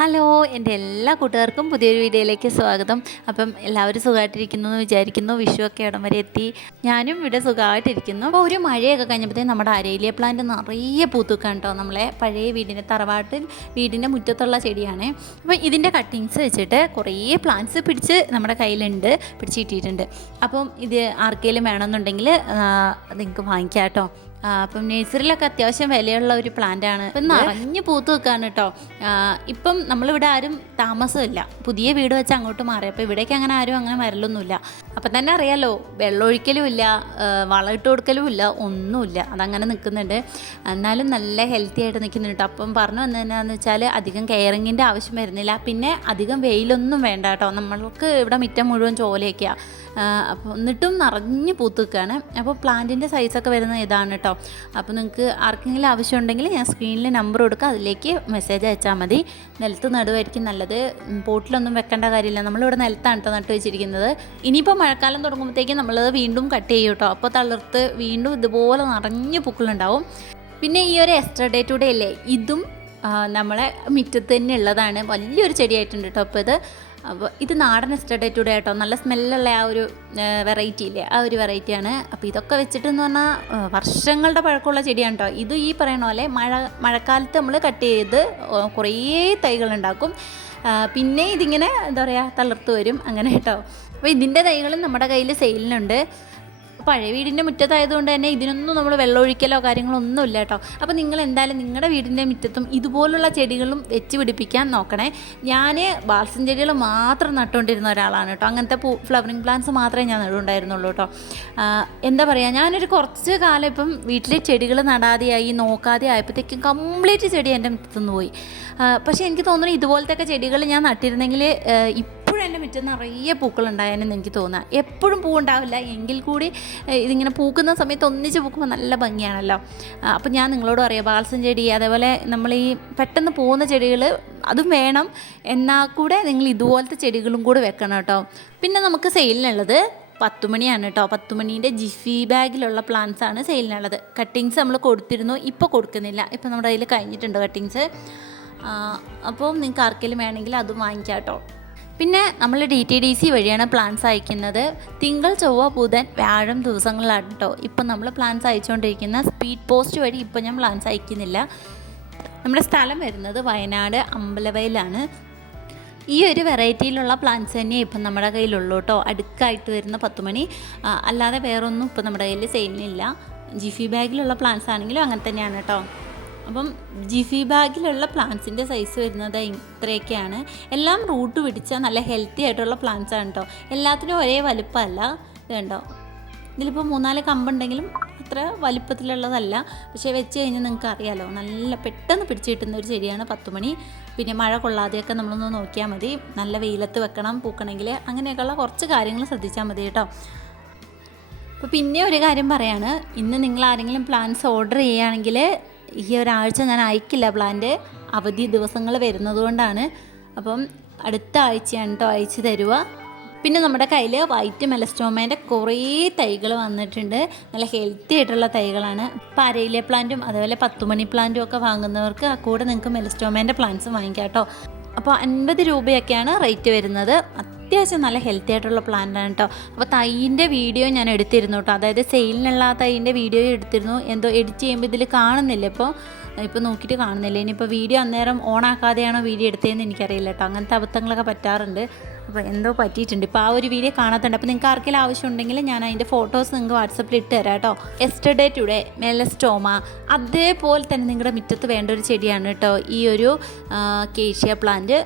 Hello, എൻ്റെ എല്ലാ കൂട്ടുകാർക്കും പുതിയൊരു വീഡിയോയിലേക്ക് സ്വാഗതം. അപ്പം എല്ലാവരും സുഖമായിട്ടിരിക്കുന്നു എന്ന് വിചാരിക്കുന്നു. വിഷുവൊക്കെ ഇടം വരെ എത്തി. ഞാനും ഇവിടെ സുഖമായിട്ടിരിക്കുന്നു. അപ്പോൾ ഒരു മഴയൊക്കെ കഴിഞ്ഞപ്പോഴത്തേക്കും നമ്മുടെ അരേലിയ പ്ലാന്റ് നിറയെ പൂത്തുക്കാൻ കേട്ടോ. നമ്മളെ പഴയ വീടിൻ്റെ തറവാട്ടിൽ വീടിൻ്റെ മുറ്റത്തുള്ള ചെടിയാണ്. അപ്പോൾ ഇതിൻ്റെ കട്ടിങ്സ് വെച്ചിട്ട് കുറേ പ്ലാന്റ്സ് പിടിച്ച് നമ്മുടെ കയ്യിലുണ്ട്, പിടിച്ച് കിട്ടിയിട്ടുണ്ട്. അപ്പം ഇത് ആർക്കെങ്കിലും വേണമെന്നുണ്ടെങ്കിൽ നിങ്ങൾക്ക് വാങ്ങിക്കാം കേട്ടോ. അപ്പം നേഴ്സറിയിലൊക്കെ അത്യാവശ്യം വിലയുള്ള ഒരു പ്ലാന്റാണ്. ഇപ്പം നിറഞ്ഞ് പൂത്ത് വെക്കാണ് കേട്ടോ. ഇപ്പം നമ്മളിവിടെ ആരും താമസമില്ല, പുതിയ വീട് വെച്ച് അങ്ങോട്ട് മാറി. അപ്പോൾ ഇവിടേക്ക് അങ്ങനെ വരലൊന്നുമില്ല. അപ്പം തന്നെ അറിയാലോ, വെള്ളമൊഴിക്കലും ഇല്ല, വളം ഇട്ട് കൊടുക്കലും ഇല്ല, ഒന്നുമില്ല. അതങ്ങനെ നിൽക്കുന്നുണ്ട്. എന്നാലും നല്ല ഹെൽത്തി ആയിട്ട് നിൽക്കുന്നുണ്ട് കേട്ടോ. അപ്പം പറഞ്ഞു വന്നതെന്നാന്ന് വെച്ചാൽ അധികം കെയറിങ്ങിൻ്റെ ആവശ്യം വരുന്നില്ല, പിന്നെ അധികം വെയിലൊന്നും വേണ്ട കേട്ടോ. നമ്മൾക്ക് ഇവിടെ മുറ്റം മുഴുവൻ ചോലയൊക്കെയാണ്. അപ്പോൾ എന്നിട്ടും നിറഞ്ഞ് പൂത്ത് വെക്കുകയാണ്. അപ്പോൾ പ്ലാന്റിൻ്റെ സൈസൊക്കെ വരുന്നത് ഇതാണ് കേട്ടോ. അപ്പോൾ നിങ്ങൾക്ക് ആർക്കെങ്കിലും ആവശ്യമുണ്ടെങ്കിൽ ഞാൻ സ്ക്രീനിൽ നമ്പർ കൊടുക്കുക, അതിലേക്ക് മെസ്സേജ് അയച്ചാൽ മതി. നിലത്ത് നടുവായിരിക്കും നല്ലത്, പോട്ടിലൊന്നും വെക്കേണ്ട കാര്യമില്ല. നമ്മളിവിടെ നിലത്താണ് കേട്ടോ നട്ട് വെച്ചിരിക്കുന്നത്. ഇനിയിപ്പോൾ മഴക്കാലം തുടങ്ങുമ്പോഴത്തേക്കും നമ്മളത് വീണ്ടും കട്ട് ചെയ്യും കേട്ടോ. അപ്പോൾ തളിർത്ത് വീണ്ടും ഇതുപോലെ നിറഞ്ഞ് പൂക്കളുണ്ടാവും. പിന്നെ ഈ ഒരു എസ്റ്റർഡേ ടുഡേ അല്ലേ, ഇതും നമ്മളെ മുറ്റത്ത് തന്നെ ഉള്ളതാണ്. വലിയൊരു ചെടിയായിട്ടുണ്ട് കേട്ടോ. അപ്പോൾ ഇത് നാടൻ എസ്റ്റർഡേ ടുഡേ കേട്ടോ. നല്ല സ്മെല്ലുള്ള ആ ഒരു വെറൈറ്റി ഇല്ലേ, ആ ഒരു വെറൈറ്റിയാണ്. അപ്പോൾ ഇതൊക്കെ വെച്ചിട്ടെന്ന് പറഞ്ഞാൽ വർഷങ്ങളുടെ പഴക്കമുള്ള ചെടിയാണ് കേട്ടോ. ഇത് ഈ പറയണ പോലെ മഴക്കാലത്ത് നമ്മൾ കട്ട് ചെയ്ത് കുറേ തൈകളുണ്ടാക്കും. പിന്നെ ഇതിങ്ങനെ എന്താ പറയുക, തളിർത്ത് വരും അങ്ങനെ കേട്ടോ. അപ്പോൾ ഇതിൻ്റെ തൈകളും നമ്മുടെ കയ്യിൽ സെയിലിനുണ്ട്. പഴയ വീടിൻ്റെ മുറ്റത്തായതുകൊണ്ട് തന്നെ ഇതിനൊന്നും നമ്മൾ വെള്ളമൊഴിക്കലോ കാര്യങ്ങളോ ഒന്നുമില്ല കേട്ടോ. അപ്പോൾ നിങ്ങൾ എന്തായാലും നിങ്ങളുടെ വീടിൻ്റെ മുറ്റത്തും ഇതുപോലുള്ള ചെടികളും വെച്ച് പിടിപ്പിക്കാൻ നോക്കണേ. ഞാൻ ബാൽസം ചെടികൾ മാത്രം നട്ടുകൊണ്ടിരുന്ന ഒരാളാണ് കേട്ടോ. അങ്ങനത്തെ ഫ്ലവറിങ് പ്ലാന്റ്സ് മാത്രമേ ഞാൻ നടുണ്ടായിരുന്നുള്ളൂ കേട്ടോ. എന്താ പറയുക, ഞാനൊരു കുറച്ച് കാലം ഇപ്പം വീട്ടിലെ ചെടികൾ നടാതെയായി നോക്കാതെ ആയപ്പോഴത്തേക്കും കംപ്ലീറ്റ് ചെടി എൻ്റെ മുറ്റത്തുനിന്ന് പോയി. പക്ഷേ എനിക്ക് തോന്നുന്നു ഇതുപോലത്തെ ചെടികൾ ഞാൻ നട്ടിരുന്നെങ്കിൽ എപ്പോഴും എൻ്റെ മുറ്റത്ത് നിറയെ പൂക്കളുണ്ടായെന്ന് എനിക്ക് തോന്നുക. എപ്പോഴും പൂവുണ്ടാവില്ല എങ്കിൽ കൂടി ഇതിങ്ങനെ പൂക്കുന്ന സമയത്ത് ഒന്നിച്ച് പൂക്കുമ്പോൾ നല്ല ഭംഗിയാണല്ലോ. അപ്പം ഞാൻ നിങ്ങളോട് പറയാം, ബാൽസം ചെടി അതേപോലെ നമ്മൾ ഈ പെട്ടെന്ന് പോകുന്ന ചെടികൾ അതും വേണം. എന്നാൽ കൂടെ നിങ്ങൾ ഇതുപോലത്തെ ചെടികളും കൂടെ വെക്കണം കേട്ടോ. പിന്നെ നമുക്ക് സെയിലിനുള്ളത് 10 മണിയാണ് കേട്ടോ. 10 മണീൻ്റെ ജിഫി ബാഗിലുള്ള പ്ലാന്റ്സ് ആണ് സെയിലിനുള്ളത്. കട്ടിങ്സ് നമ്മൾ കൊടുത്തിരുന്നു, ഇപ്പോൾ കൊടുക്കുന്നില്ല. ഇപ്പോൾ നമ്മുടെ കയ്യിൽ കഴിഞ്ഞിട്ടുണ്ട് കട്ടിങ്സ്. അപ്പോൾ നിങ്ങൾക്ക് ആർക്കെങ്കിലും വേണമെങ്കിൽ അതും വാങ്ങിക്കാം കേട്ടോ. പിന്നെ നമ്മൾ DTDC വഴിയാണ് പ്ലാന്റ്സ് അയക്കുന്നത്. തിങ്കൾ, ചൊവ്വ, ബുധൻ, വ്യാഴം ദിവസങ്ങളിലാണ് കേട്ടോ ഇപ്പം നമ്മൾ പ്ലാന്റ്സ് അയച്ചുകൊണ്ടിരിക്കുന്ന. സ്പീഡ് പോസ്റ്റ് വഴി ഇപ്പോൾ ഞാൻ പ്ലാന്റ്സ് അയക്കുന്നില്ല. നമ്മുടെ സ്ഥലം വരുന്നത് വയനാട് അമ്പലവയലാണ്. ഈ ഒരു വെറൈറ്റിയിലുള്ള പ്ലാന്റ്സ് തന്നെ ഇപ്പം നമ്മുടെ കയ്യിലുള്ളൂ കേട്ടോ. അടുക്കായിട്ട് വരുന്ന 10 മണി, അല്ലാതെ വേറൊന്നും ഇപ്പം നമ്മുടെ കയ്യിൽ സെയിലിനില്ല. ജിഫി ബാഗിലുള്ള പ്ലാന്റ്സ് ആണെങ്കിലും അങ്ങനെ തന്നെയാണ് കേട്ടോ. അപ്പം ജിഫി ബാഗിലുള്ള പ്ലാന്റ്സിൻ്റെ സൈസ് വരുന്നത് ഇത്രയൊക്കെയാണ്. എല്ലാം റൂട്ട് പിടിച്ച നല്ല ഹെൽത്തി ആയിട്ടുള്ള പ്ലാന്റ്സ് ആണ് കേട്ടോ. എല്ലാത്തിനും ഒരേ വലുപ്പമല്ല. ഇത് കണ്ടോ, ഇതിലിപ്പോൾ 3-4 കമ്പുണ്ടെങ്കിലും അത്ര വലുപ്പത്തിലുള്ളതല്ല. പക്ഷേ വെച്ച് കഴിഞ്ഞാൽ നിങ്ങൾക്ക് അറിയാമല്ലോ, നല്ല പെട്ടെന്ന് പിടിച്ച് കിട്ടുന്ന ഒരു ചെടിയാണ് 10 മണി. പിന്നെ മഴ കൊള്ളാതെയൊക്കെ നമ്മളൊന്ന് നോക്കിയാൽ മതി. നല്ല വെയിലത്ത് വെക്കണം പൂക്കണമെങ്കിൽ. അങ്ങനെയൊക്കെയുള്ള കുറച്ച് കാര്യങ്ങൾ ശ്രദ്ധിച്ചാൽ മതി കേട്ടോ. അപ്പോൾ പിന്നെ ഒരു കാര്യം പറയാണ്, ഇന്ന് നിങ്ങൾ ആരെങ്കിലും പ്ലാന്റ്സ് ഓർഡർ ചെയ്യുകയാണെങ്കിൽ ഈ ഒരാഴ്ച ഞാൻ അയക്കില്ല പ്ലാന്റ്. അവധി ദിവസങ്ങൾ വരുന്നതുകൊണ്ടാണ്. അപ്പം അടുത്ത ആഴ്ചയാണ് കേട്ടോ അയച്ചു തരുക. പിന്നെ നമ്മുടെ കയ്യിൽ വൈറ്റ് മെലസ്റ്റോമേൻ്റെ കുറേ തൈകൾ വന്നിട്ടുണ്ട്. നല്ല ഹെൽത്തി ആയിട്ടുള്ള തൈകളാണ്. ഇപ്പോൾ അരയിലെ പ്ലാന്റും അതേപോലെ 10 മണി പ്ലാന്റും ഒക്കെ വാങ്ങുന്നവർക്ക് ആ കൂടെ നിങ്ങൾക്ക് മെലസ്റ്റോമേൻ്റെ പ്ലാന്റ്സ് വാങ്ങിക്കാം കേട്ടോ. അപ്പോൾ 50 രൂപയൊക്കെയാണ് റേറ്റ് വരുന്നത്. അത്യാവശ്യം നല്ല ഹെൽത്തി ആയിട്ടുള്ള പ്ലാന്റാണ് കേട്ടോ. അപ്പോൾ തൈൻ്റെ വീഡിയോ ഞാൻ എടുത്തിരുന്നു കേട്ടോ. അതായത് സെയിലിനുള്ള തൈൻ്റെ വീഡിയോ എടുത്തിരുന്നു. എന്തോ എഡിറ്റ് ചെയ്യുമ്പോൾ ഇതിൽ കാണുന്നില്ല, ഇപ്പോൾ നോക്കിയിട്ട് കാണുന്നില്ല. ഇനിയിപ്പോൾ വീഡിയോ അന്നേരം ഓണാക്കാതെയാണോ വീഡിയോ എടുത്തതെന്ന് എനിക്കറിയില്ല കേട്ടോ. അങ്ങനത്തെ അബദ്ധങ്ങളൊക്കെ പറ്റാറുണ്ട്. അപ്പോൾ എന്തോ പറ്റിയിട്ടുണ്ട്. ഇപ്പോൾ ആ ഒരു വീഡിയോ കാണാത്തുണ്ട്. അപ്പോൾ നിങ്ങൾക്ക് ആർക്കെങ്കിലും ആവശ്യമുണ്ടെങ്കിൽ ഞാൻ അതിൻ്റെ ഫോട്ടോസ് നിങ്ങൾക്ക് വാട്സപ്പിൽ ഇട്ട് തരാം കേട്ടോ. എസ്റ്റർഡേ ടുഡേ, മെലസ്റ്റോമ, അതേപോലെ തന്നെ നിങ്ങളുടെ മുറ്റത്ത് വേണ്ട ഒരു ചെടിയാണ് കേട്ടോ ഈ ഒരു കേഷ്യ പ്ലാന്റ്.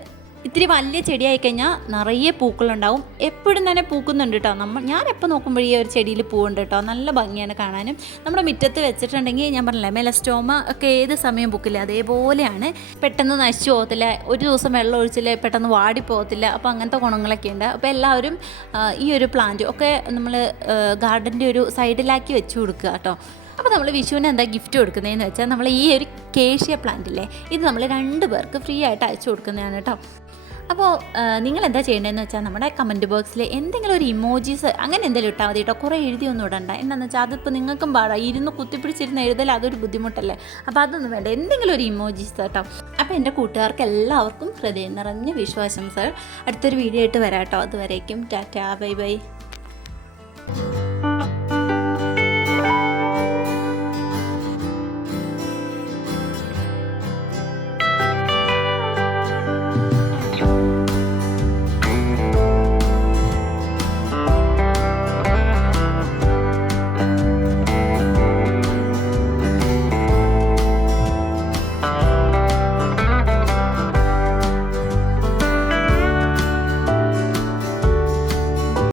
ഇത്തിരി വലിയ ചെടിയായി കഴിഞ്ഞാൽ നിറയെ പൂക്കളുണ്ടാവും. എപ്പോഴും തന്നെ പൂക്കുന്നുണ്ട് കേട്ടോ. ഞാൻ എപ്പോൾ നോക്കുമ്പോഴേ ഈ ഒരു ചെടിയിൽ പൂവുണ്ട് കേട്ടോ. നല്ല ഭംഗിയാണ് കാണാനും. നമ്മുടെ മുറ്റത്ത് വെച്ചിട്ടുണ്ടെങ്കിൽ ഞാൻ പറഞ്ഞില്ലേ, മെലസ്റ്റോമ ഒക്കെ ഏത് സമയം പൂക്കില്ല, അതേപോലെയാണ്. പെട്ടെന്ന് നശിച്ചു പോകത്തില്ല, ഒരു ദിവസം വെള്ളം ഒഴിച്ചില്ല പെട്ടെന്ന് വാടിപ്പോകത്തില്ല. അപ്പോൾ അങ്ങനത്തെ ഗുണങ്ങളൊക്കെ ഉണ്ട്. അപ്പോൾ എല്ലാവരും ഈ ഒരു പ്ലാന്റ് ഒക്കെ നമ്മൾ ഗാർഡൻ്റെ ഒരു സൈഡിലാക്കി വെച്ച് കൊടുക്കുക കേട്ടോ. അപ്പോൾ നമ്മൾ വിഷുവിന് എന്താ ഗിഫ്റ്റ് കൊടുക്കുന്നതെന്ന് വെച്ചാൽ, നമ്മൾ ഈ ഒരു കേഷ്യ പ്ലാന്റ് ഇല്ലേ, ഇത് നമ്മൾ 2 പേർക്ക് ഫ്രീ ആയിട്ട് അയച്ചു കൊടുക്കുന്നതാണ് കേട്ടോ. അപ്പോൾ നിങ്ങൾ എന്താ ചെയ്യേണ്ടതെന്ന് വെച്ചാൽ നമ്മുടെ കമൻറ്റ് ബോക്സിൽ എന്തെങ്കിലും ഒരു ഇമോജീസ് അങ്ങനെ എന്തെങ്കിലും ഇട്ടാൽ മതി കേട്ടോ. കുറേ എഴുതിയൊന്നും ഇടണ്ട. എന്താണെന്ന് വെച്ചാൽ അതിപ്പോൾ നിങ്ങൾക്കും പാടാം, ഇരുന്ന് കുത്തിപ്പിടിച്ചിരുന്ന് എഴുതൽ അതൊരു ബുദ്ധിമുട്ടല്ലേ. അപ്പോൾ അതൊന്നും വേണ്ട, എന്തെങ്കിലും ഒരു ഇമോജീസ് കേട്ടോ. അപ്പോൾ എൻ്റെ കൂട്ടുകാർക്ക് എല്ലാവർക്കും ഹൃദയം നിറഞ്ഞ വിശ്വാസംസകൾ. അടുത്തൊരു വീഡിയോ ആയിട്ട് വരാം കേട്ടോ. അതുവരേക്കും ടാറ്റാ, ബൈ ബൈ.